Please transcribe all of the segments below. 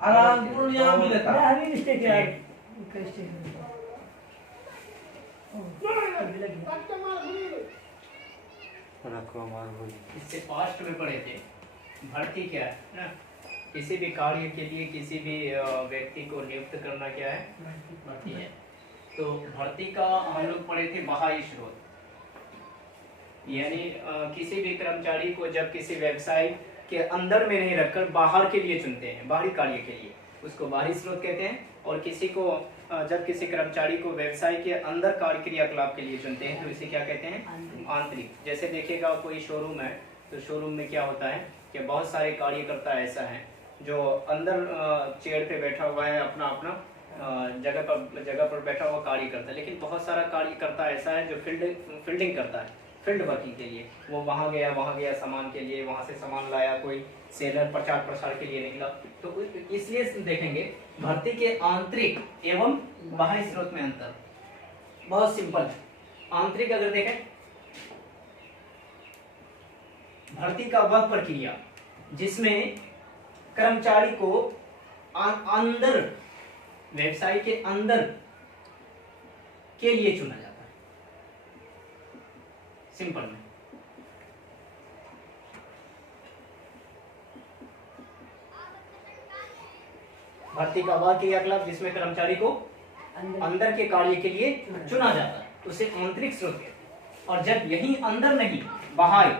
आरामपुर यहाँ मिले था। अभी मिस्टेक है रखो मार बोली। इससे पास्ट में पढ़े थे। भर्ती क्या है ना, किसी भी कार्य के लिए किसी भी व्यक्ति को नियुक्त करना क्या है, भर्ती है। तो भर्ती का हम लोग पढ़े थे बाह्य स्रोत, यानी किसी भी कर्मचारी को जब किसी व्यवसाय के अंदर में नहीं रखकर बाहर के लिए चुनते हैं, बाहरी कार्य के लिए, उसको बाहरी स्रोत कहते हैं। और किसी को जब किसी कर्मचारी को व्यवसाय के अंदर कार्य क्रियाकलाप के लिए चुनते हैं तो इसे क्या कहते हैं, आंतरिक। जैसे देखिएगा कोई शोरूम है तो शोरूम में क्या होता है कि बहुत सारे कार्यकर्ता ऐसा है जो अंदर चेयर पे बैठा हुआ है, अपना अपना जगह पर बैठा हुआ कार्य करता है। लेकिन बहुत सारा कार्यकर्ता ऐसा है जो फील्डिंग करता है, फील्ड वर्किंग के लिए। वो वहाँ गया सामान के लिए, वहाँ से सामान लाया, कोई सेलर प्रचार प्रसार के लिए निकला। तो इसलिए देखेंगे भर्ती के आंतरिक एवं बाह्य स्रोत में अंतर बहुत सिंपल है। आंतरिक अगर देखें, भर्ती का वह प्रक्रिया जिसमें कर्मचारी को अंदर, व्यवसाय के अंदर के लिए चुना जाता है। सिंपल में भर्ती का वह क्रियाकलाप जिसमें कर्मचारी को अंदर के कार्य के लिए चुना जाता है, उसे आंतरिक स्रोत कहते हैं। और जब यही अंदर नहीं, बाहर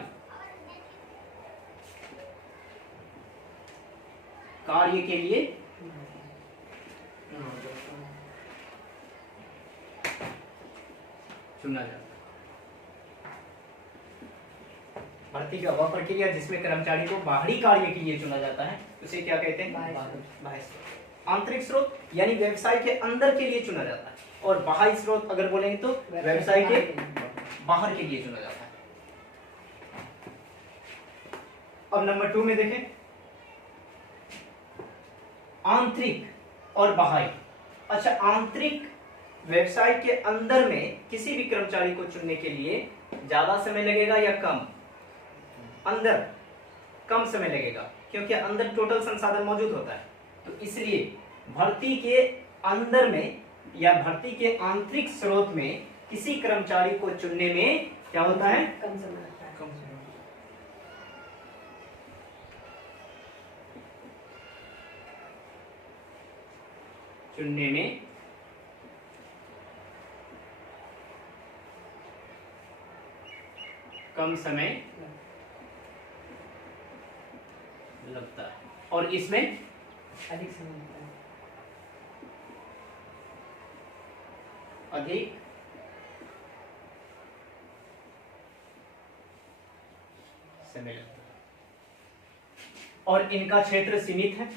कार्य के लिए चुना जाता है। भर्ती का वह प्रक्रिया जिसमें कर्मचारी को बाहरी कार्य के लिए चुना जाता है उसे क्या कहते हैं, बाह्य स्रोत। आंतरिक स्रोत यानी व्यवसाय के अंदर के लिए चुना जाता है, और बाह्य स्रोत अगर बोलेंगे तो व्यवसाय के बाहर के लिए चुना जाता है। अब नंबर 2 में देखें, आंतरिक और बाह्य। अच्छा, आंतरिक व्यवसाय के अंदर में किसी भी कर्मचारी को चुनने के लिए ज्यादा समय लगेगा या कम? अंदर कम समय लगेगा, क्योंकि अंदर टोटल संसाधन मौजूद होता है। तो इसलिए भर्ती के अंदर में या भर्ती के आंतरिक स्रोत में किसी कर्मचारी को चुनने में क्या होता है, कम समय लगता है। चुनने में कम समय लगता है, और इसमें अधिक समय लगता है। अधिक समय लगता है, और इनका क्षेत्र सीमित है।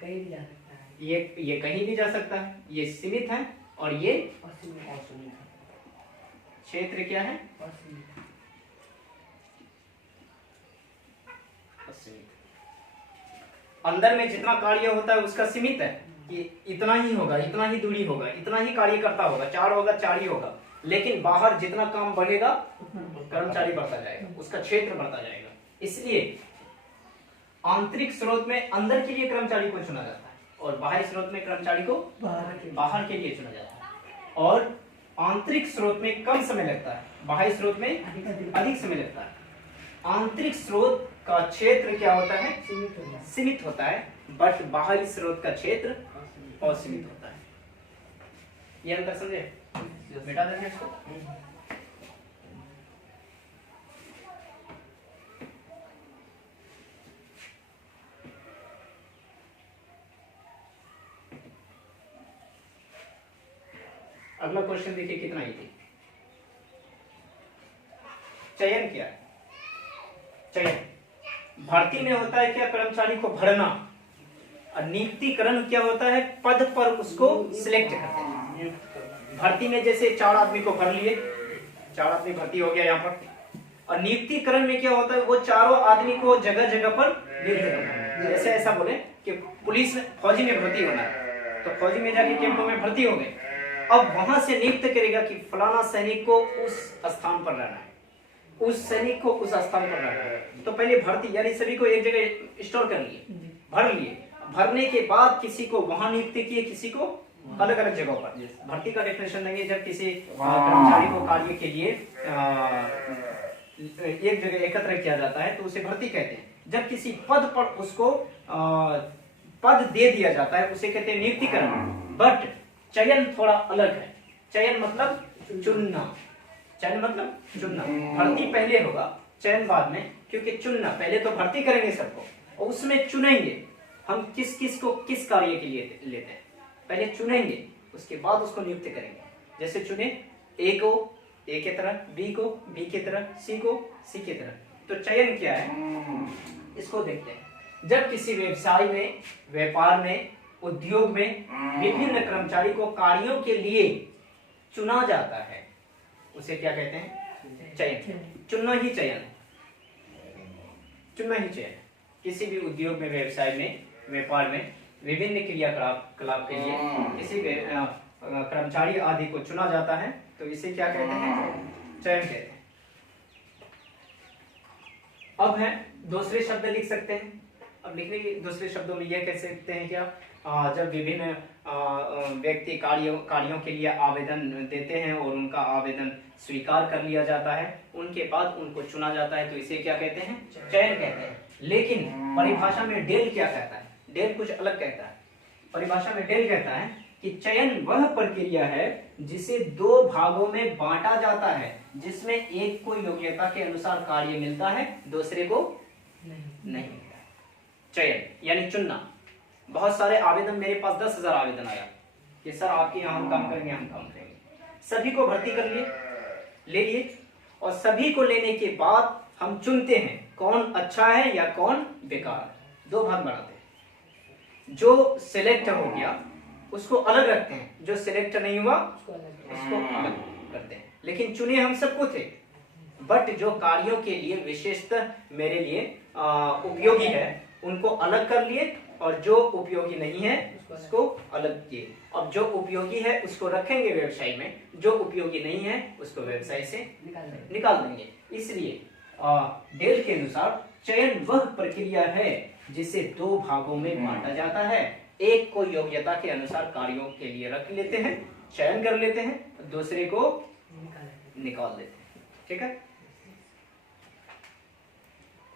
कहीं भी जा सकता है। ये कहीं भी जा सकता है, ये सीमित है, और ये असीमित है। क्षेत्र क्या है, असीमित। असीमित। अंदर में जितना कार्य होता है उसका सीमित है कि इतना ही होगा, इतना ही दूरी होगा, इतना ही कार्य करता होगा, 4 होगा 4 ही होगा। लेकिन बाहर जितना काम बढ़ेगा कर्मचारी बढ़ता जाएगा, उसका क्षेत्र बढ़ता जाएगा। इसलिए आंतरिक स्रोत में अंदर के लिए कर्मचारी को चुना जाता है, और बाह्य स्रोत में कर्मचारी को बाहर के लिए चुना जाता है। और आंतरिक स्रोत में कम समय लगता है, बाह्य स्रोत में अधिक समय लगता है। आंतरिक स्रोत का क्षेत्र क्या होता है, सीमित होता है, बट बाह्य स्रोत का क्षेत्र असीमित होता है। ये अंतर समझे? मिटा देंगे इसको। अगला क्वेश्चन देखिए कितना ही थी। चयन क्या है? चयन भर्ती में होता है क्या, कर्मचारी को भरना, और नियुक्तिकरण क्या होता है, पद पर उसको सिलेक्ट करते हैं। भर्ती में जैसे 4 आदमी को भर लिए, 4 आदमी भर्ती हो गया यहाँ पर, और नियुक्तिकरण में क्या होता है, वो चारों आदमी को जगह जगह पर नियुक्त करना है। जैसे ऐसा बोले कि पुलिस फौजी में भर्ती होना है, तो फौजी में जाके कैंपों में भर्ती हो गए। अब वहां से नियुक्त करेगा कि फलाना सैनिक को उस स्थान पर रहना है, उस सैनिक को उस स्थान पर रहना है। तो पहले भर्ती यानी सभी को एक जगह स्टोर कर लिए, भर लिए, भरने के बाद किसी को वहां नियुक्त किए, किसी को अलग अलग जगहों पर। भर्ती का डेफिनेशन देंगे जब किसी कर्मचारी को कार्य के लिए एक जगह एकत्र किया जाता है तो उसे भर्ती कहते हैं। जब किसी पद पर उसको पद दे दिया जाता है उसे कहते हैं नियुक्तिकरण। बट चयन थोड़ा अलग है। चयन मतलब चुनना, चयन मतलब चुनना। भर्ती पहले होगा, चयन बाद में, क्योंकि चुनना पहले तो भर्ती करेंगे सबको और उसमें चुनेंगे हम किस किस को किस कार्य के लिए लेते हैं। पहले चुनेंगे उसके बाद उसको नियुक्त करेंगे। जैसे चुने ए को ए के तरह, बी को बी के तरह, सी को सी के तरह। तो चयन क्या है इसको देखते हैं। जब किसी व्यवसाय में, व्यापार में, उद्योग में विभिन्न कर्मचारी को कार्यों के लिए चुना जाता है उसे क्या कहते हैं? चयन। चुनना ही चयन, चुनना ही चयन। किसी भी उद्योग में, व्यवसाय में, व्यापार में विभिन्न क्रियाकलाप के लिए किसी कर्मचारी आदि को चुना जाता है तो इसे क्या कहते हैं? चयन कहते हैं। अब है दूसरे शब्द लिख सकते हैं। अब लिखने के दूसरे शब्दों में यह कह सकते हैं क्या, जब विभिन्न व्यक्ति कार्यों के लिए आवेदन देते हैं और उनका आवेदन स्वीकार कर लिया जाता है, उनके बाद उनको चुना जाता है तो इसे क्या कहते हैं? चयन कहते हैं। लेकिन परिभाषा में डेल क्या कहता है? डेल कुछ अलग कहता है। परिभाषा में डेल कहता है कि चयन वह प्रक्रिया है जिसे दो भागों में बांटा जाता है, जिसमें एक को योग्यता के अनुसार कार्य मिलता है, दूसरे को नहीं मिलता है। चयन यानी चुनना। बहुत सारे आवेदन, मेरे पास 10,000 आवेदन आया कि सर आपके यहाँ हम काम करेंगे, हम काम करेंगे। सभी को भर्ती कर लिए, ले लिए, और सभी को लेने के बाद हम चुनते हैं कौन अच्छा है या कौन बेकार। दो भाग बनाते हैं। जो सिलेक्ट हो गया उसको अलग रखते हैं, जो सिलेक्ट नहीं हुआ उसको अलग करते हैं। लेकिन चुने हम सबको थे, बट जो कार्यों के लिए विशेषतः मेरे लिए उपयोगी है उनको अलग कर लिए, और जो उपयोगी नहीं है उसको अलग किए। अब जो उपयोगी है उसको रखेंगे व्यवसाय में, जो उपयोगी नहीं है उसको व्यवसाय से निकाल देंगे। इसलिए डेल के अनुसार चयन वह प्रक्रिया है जिसे दो भागों में बांटा जाता है। एक को योग्यता के अनुसार कार्यों के लिए रख लेते हैं, चयन कर लेते हैं, दूसरे को निकाल देते हैं। ठीक है।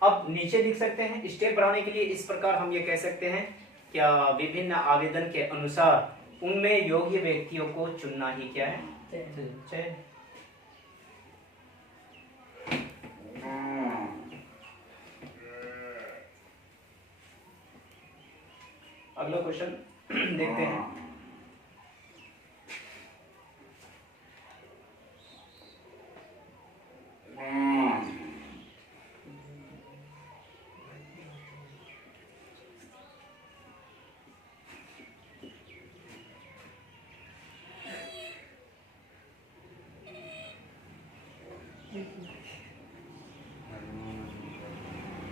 अब नीचे लिख सकते हैं स्टेप बनाने के लिए। इस प्रकार हम ये कह सकते हैं क्या विभिन्न आवेदन के अनुसार उनमें योग्य व्यक्तियों को चुनना ही क्या है? चयन। अगला क्वेश्चन देखते हैं।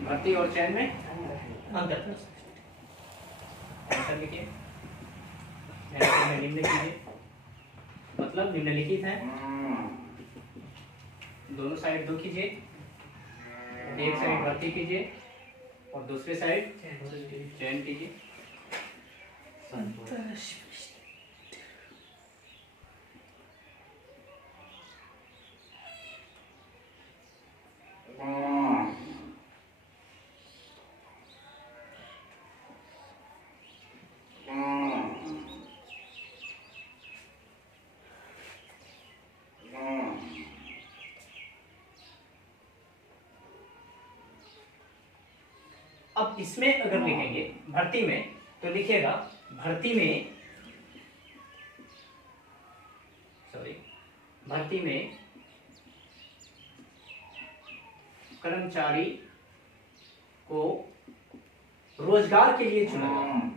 भर्ती और चयन में अंतर। आंसर लिखिए, निम्न कीजिए। मतलब निम्नलिखित है, दोनों साइड दो कीजिए, एक साइड भर्ती कीजिए और दूसरे साइड चयन कीजिए। अब इसमें अगर लिखेंगे भर्ती में तो लिखेगा भर्ती में कर्मचारी को रोजगार के लिए चुना जाता है।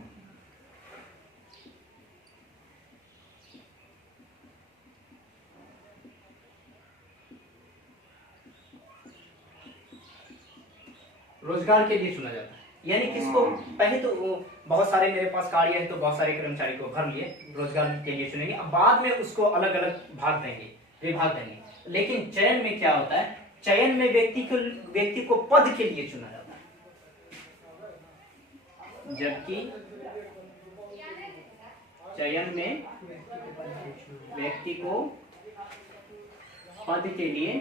रोजगार के लिए चुना जाता है। यानी किसको? पहले तो बहुत सारे मेरे पास कार्य है तो बहुत सारे कर्मचारी को भर लिए, रोजगार के लिए चुनेंगे। अब बाद में उसको अलग अलग भाग देंगे, विभाग देंगे। लेकिन चयन में क्या होता है? चयन में व्यक्ति को पद के लिए चुना जाता है, जबकि चयन में व्यक्ति को पद के लिए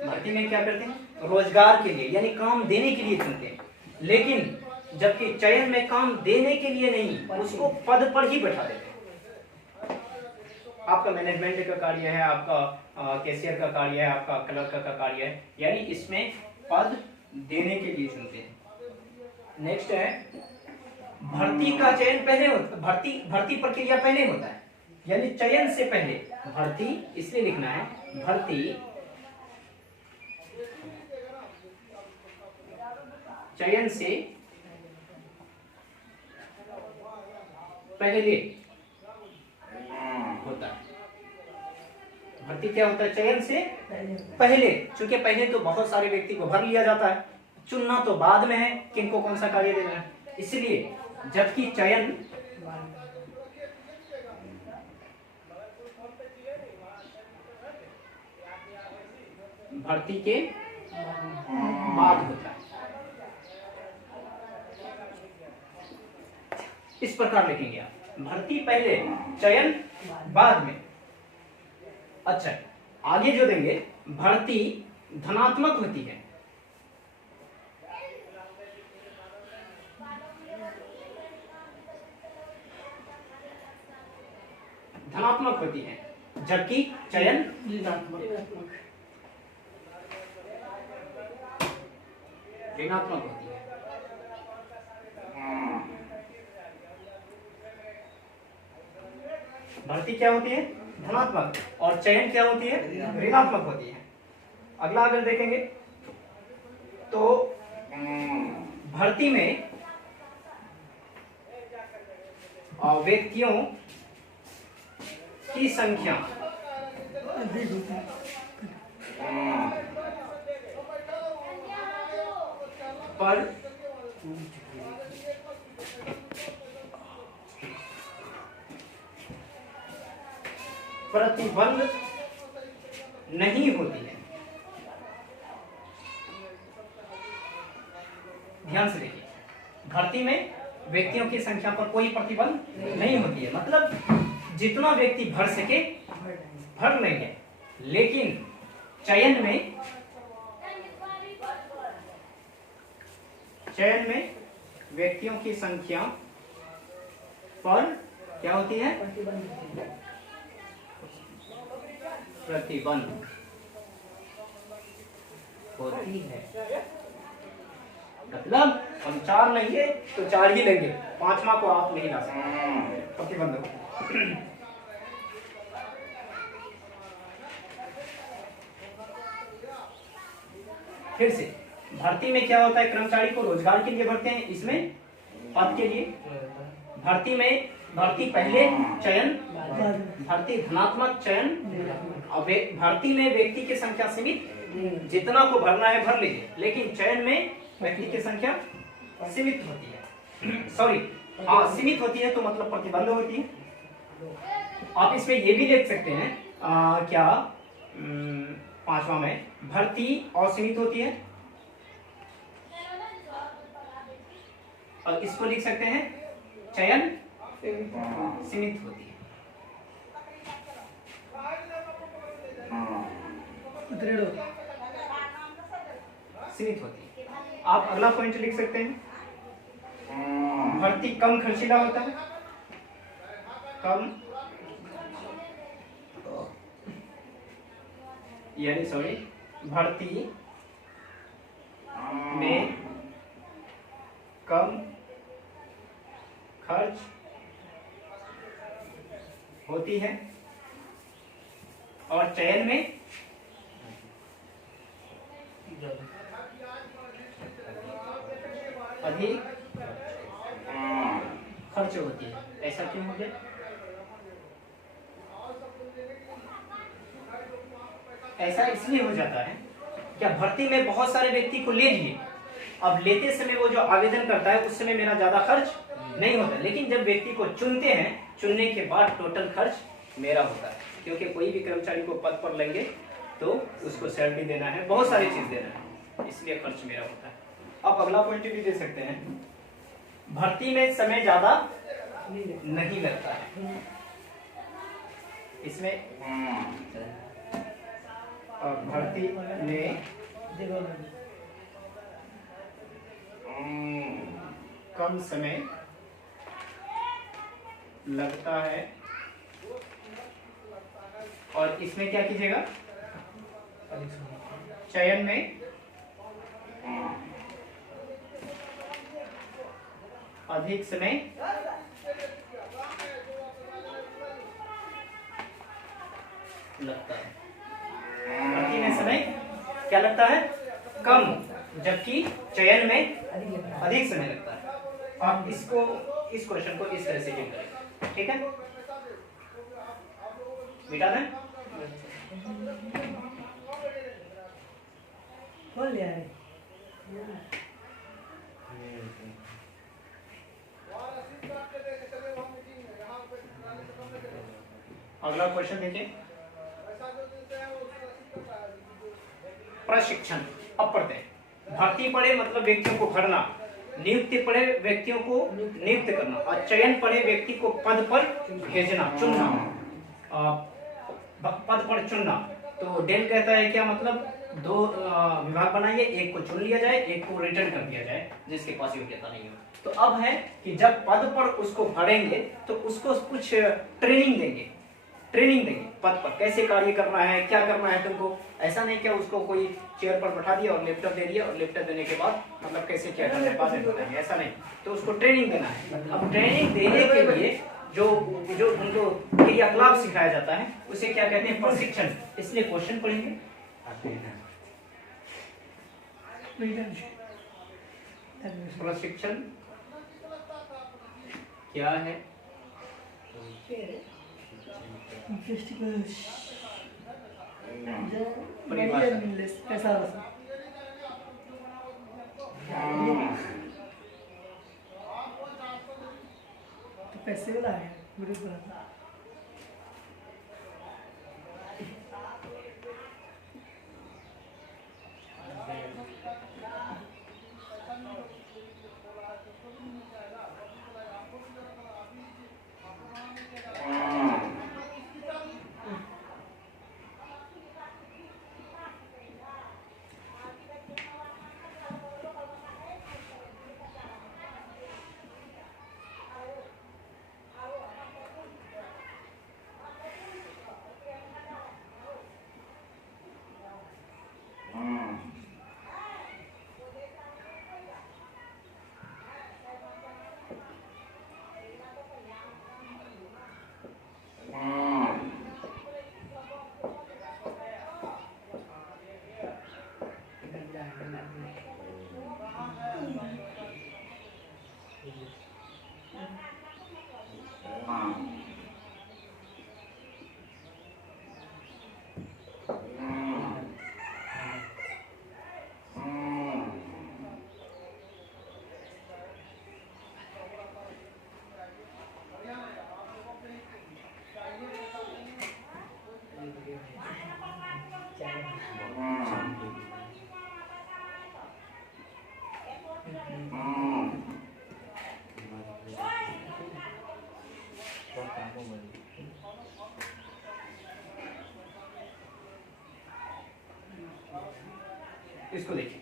भर्ती में क्या करते हैं, रोजगार के लिए यानी काम देने के लिए चुनते हैं, लेकिन जबकि चयन में काम देने के लिए नहीं, उसको पद पर ही बैठा देते हैं। आपका मैनेजमेंट का कार्य है, आपका कैशियर का कार्य है, आपका क्लर्क का कार्य है, यानी इसमें पद देने के लिए चुनते हैं। नेक्स्ट है भर्ती का चयन पहले होता, भर्ती प्रक्रिया पहले होता है, यानी चयन से पहले भर्ती, इसलिए लिखना है भर्ती चयन से पहले होता है। भर्ती क्या होता है, चयन से पहले, चूंकि पहले तो बहुत सारे व्यक्ति को भर लिया जाता है, चुनना तो बाद में है किनको कौन सा कार्य देना है, इसलिए जबकि चयन भर्ती के बाद होता है। इस प्रकार लिखेंगे आप, भर्ती पहले, चयन बाद में। अच्छा, आगे जो देंगे, भर्ती धनात्मक होती है, धनात्मक होती है, जबकि चयन ऋणात्मक होती है। भर्ती क्या होती है, धनात्मक, और चयन क्या होती है, ऋणात्मक होती है। अगला अगर देखेंगे तो भर्ती में व्यक्तियों की संख्या पर प्रतिबंध नहीं होती है। ध्यान से देखिए, भर्ती में व्यक्तियों की संख्या पर कोई प्रतिबंध नहीं होती है, मतलब जितना व्यक्ति भर सके भर लेंगे, लेकिन चयन में व्यक्तियों की संख्या पर क्या होती है, प्रतिबंध होती है। मतलब हम 4 लेंगे तो 4 ही लेंगे, 5वां को आप नहीं ला सकते, प्रतिबंध हो। फिर से भर्ती में क्या होता है, कर्मचारी को रोजगार के लिए भरते हैं, इसमें पद के लिए। भर्ती में भर्ती पहले, चयन, भर्ती धनात्मक, चयन। अब भर्ती में व्यक्ति की संख्या सीमित, जितना को भरना है भर लीजिए, लेकिन चयन में व्यक्ति की संख्या सीमित होती है। सॉरी, हाँ सीमित होती है तो मतलब प्रतिबंध होती है। आप इसमें ये भी लिख सकते हैं क्या 5वां में भर्ती असीमित होती है, और इसको लिख सकते हैं चयन सीमित होती है। सीमित होती है। आप अगला पॉइंट लिख सकते हैं, भर्ती कम खर्चीला होता है, कम यानी सॉरी भर्ती में कम खर्च होती है, और चयन में अधिक खर्च होती है। ऐसा क्यों हो गया? ऐसा इसलिए हो जाता है क्या भर्ती में बहुत सारे व्यक्ति को ले लिए, अब लेते समय वो जो आवेदन करता है उस समय मेरा ज्यादा खर्च नहीं होता, लेकिन जब व्यक्ति को चुनते हैं, चुनने के बाद टोटल खर्च मेरा होता है, क्योंकि कोई भी कर्मचारी को पद पर लेंगे तो उसको सैलरी देना है, बहुत सारी चीज देना है, इसलिए खर्च मेरा होता है। अब अगला पॉइंट भी दे सकते हैं, भर्ती में समय ज्यादा नहीं लगता है। इसमें भर्ती में कम समय लगता है, और इसमें क्या कीजिएगा, चयन में अधिक समय लगता है। भर्ती में समय क्या लगता है, कम, जबकि चयन में अधिक समय लगता है। आप इसको, इस क्वेश्चन को इस तरह से डील करें, ठीक है, मिटा दें। बोल लिया है। अगला क्वेश्चन देखिए, प्रशिक्षण। अब पढ़ते हैं, भर्ती पढ़े मतलब व्यक्तियों को भरना, नियुक्ति पढ़े व्यक्तियों को नियुक्त करना, और चयन पढ़े व्यक्ति को पद पर भेजना, चुनना, पद पर चुनना। तो डेल कहता है क्या, मतलब दो विभाग बनाइए, एक को चुन लिया जाए, एक को रिटर्न कर दिया जाए जिसके पास योग्यता नहीं हो। तो अब है कि जब पद पर उसको भरेंगे तो उसको कुछ ट्रेनिंग देंगे, पद पर कैसे कार्य करना है, क्या करना है तुमको। ऐसा नहीं क्या उसको कोई चेयर पर बैठा दिया और लैपटॉप दे दिया, और लैपटॉप देने के बाद मतलब कैसे क्या करना है बाद में बताएंगे, ऐसा नहीं। तो उसको ट्रेनिंग देना है। अब ट्रेनिंग देने के लिए जो उनको क्रियाकलाप सिखाया जाता है उसे क्या कहते हैं, प्रशिक्षण। इसलिए क्वेश्चन पढ़ेंगे, प्रशिक्षण क्या है, कैसा तो पैसे वाला है मेरे को। इसको देखिए,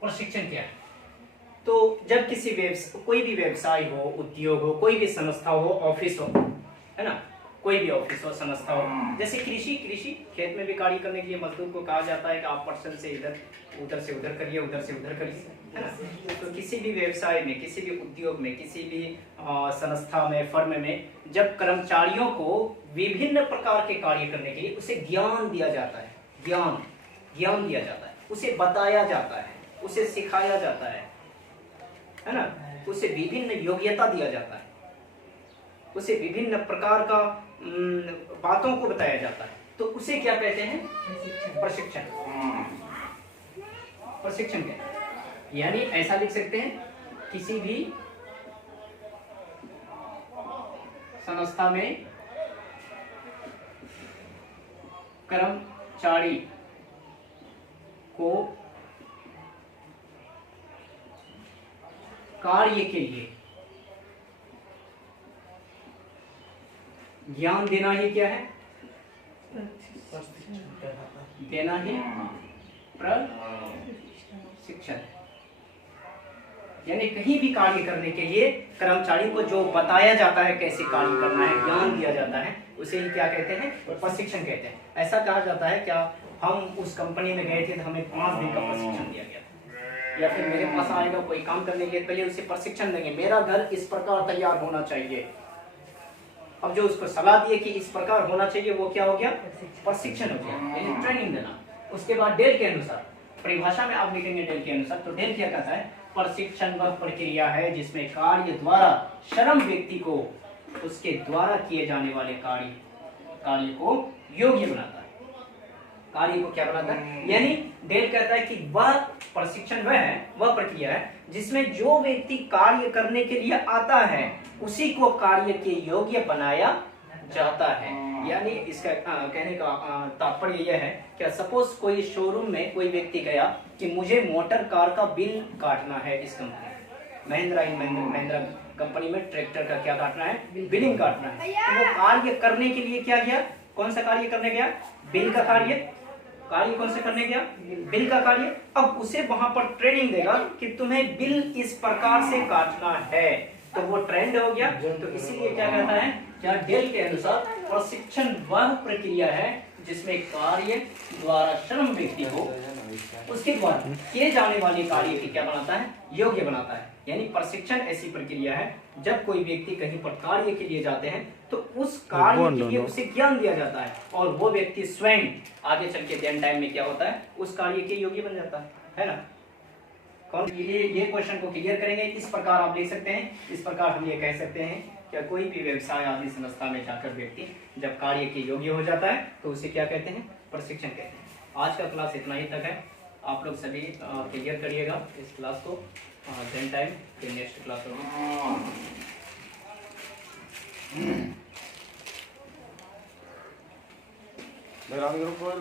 प्रशिक्षण क्या है। तो जब किसी कोई भी व्यवसाय हो, उद्योग हो, कोई भी संस्था हो, ऑफिस हो, है ना, कोई भी ऑफिस हो, संस्था हो, जैसे कृषि खेत में भी कार्य करने के लिए मजदूर को कहा जाता है कि आप पर्सन से इधर, उधर से उधर करिए, उधर से उधर करिए, है ना। तो किसी भी व्यवसाय में, किसी भी उद्योग में, किसी भी संस्था में, फर्म में, जब कर्मचारियों को विभिन्न प्रकार के कार्य करने के लिए उसे ज्ञान दिया जाता है, ज्ञान दिया जाता है, उसे बताया जाता है, उसे सिखाया जाता है ना, उसे विभिन्न योग्यता दिया जाता है, उसे विभिन्न प्रकार का बातों को बताया जाता है, तो उसे क्या कहते हैं? प्रशिक्षण। प्रशिक्षण कहते हैं। यानी ऐसा लिख सकते हैं, किसी भी संस्था में कर्मचारी को कार्य के लिए ज्ञान देना ही क्या है? देना ही प्रशिक्षण। यानी कहीं भी कार्य करने के लिए कर्मचारी को जो बताया जाता है कैसे कार्य करना है, ज्ञान दिया जाता है, उसे ही क्या कहते हैं? प्रशिक्षण कहते हैं। ऐसा कहा जाता है, क्या हम उस कंपनी में गए थे तो हमें 5 दिन का प्रशिक्षण दिया गया था, या फिर मेरे पास आएगा कोई काम करने के लिए, पहले उसे प्रशिक्षण देंगे, मेरा घर इस प्रकार तैयार होना चाहिए। अब जो उसको सलाह दिए कि इस प्रकार होना चाहिए, वो क्या हो गया? प्रशिक्षण हो गया, यानी ट्रेनिंग देना। उसके बाद डेल के अनुसार, परिभाषा में आप लिखेंगे डेल के अनुसार, तो डेल क्या कहता है? प्रशिक्षण वह प्रक्रिया है जिसमें कार्य द्वारा श्रम व्यक्ति को उसके द्वारा किए जाने वाले कार्य को योग्य बनाता है। कार्य को क्या बनाता है? यानी डेल कहता है कि वह प्रशिक्षण वह प्रक्रिया है जिसमें जो व्यक्ति कार्य करने के लिए आता है उसी को कार्य के योग्य बनाया जाता है। यानी इसका कहने का तात्पर्य यह है, क्या सपोज कोई शोरूम में कोई व्यक्ति गया कि मुझे मोटर कार का बिल काटना है, इस कंपनी महिंद्रा कंपनी में ट्रैक्टर का क्या काटना है? बिलिंग काटना है। तो वो कार्य करने के लिए क्या किया? कौन सा कार्य करने गया? बिल का कार्य कौन से करने गया? बिल का कार्य। अब उसे वहां पर ट्रेनिंग देगा कि तुम्हें बिल इस प्रकार से काटना है, तो वो ट्रेंड हो गया। तो इसीलिए क्या कहता है, क्या डेल के अनुसार प्रशिक्षण वह प्रक्रिया है जिसमें कार्य द्वारा श्रम व्यक्ति को उसके द्वारा किए जाने वाले कार्य की क्या बनाता है? योग्य बनाता है। यानी प्रशिक्षण ऐसी प्रक्रिया है जब कोई व्यक्ति कहीं पर कार्य के लिए जाते हैं तो उस कार्य के लिए उसे ज्ञान दिया जाता है और वो व्यक्ति स्वयं आगे चल के देन टाइम में क्या होता है? उस कार्य के योग्य बन जाता है ना। कौन ये क्वेश्चन को क्लियर करेंगे। इस प्रकार आप लिख सकते हैं, इस प्रकार हम ये कह सकते हैं, क्या कोई भी व्यवसाय आदि संस्था में जाकर व्यक्ति जब कार्य के योग्य हो जाता है तो उसे क्या कहते हैं? प्रशिक्षण कहते हैं। आज का क्लास इतना ही तक है। आप लोग सभी क्लियर करिएगा इस क्लास को। देन टाइम फिर नेक्स्ट क्लास होगी।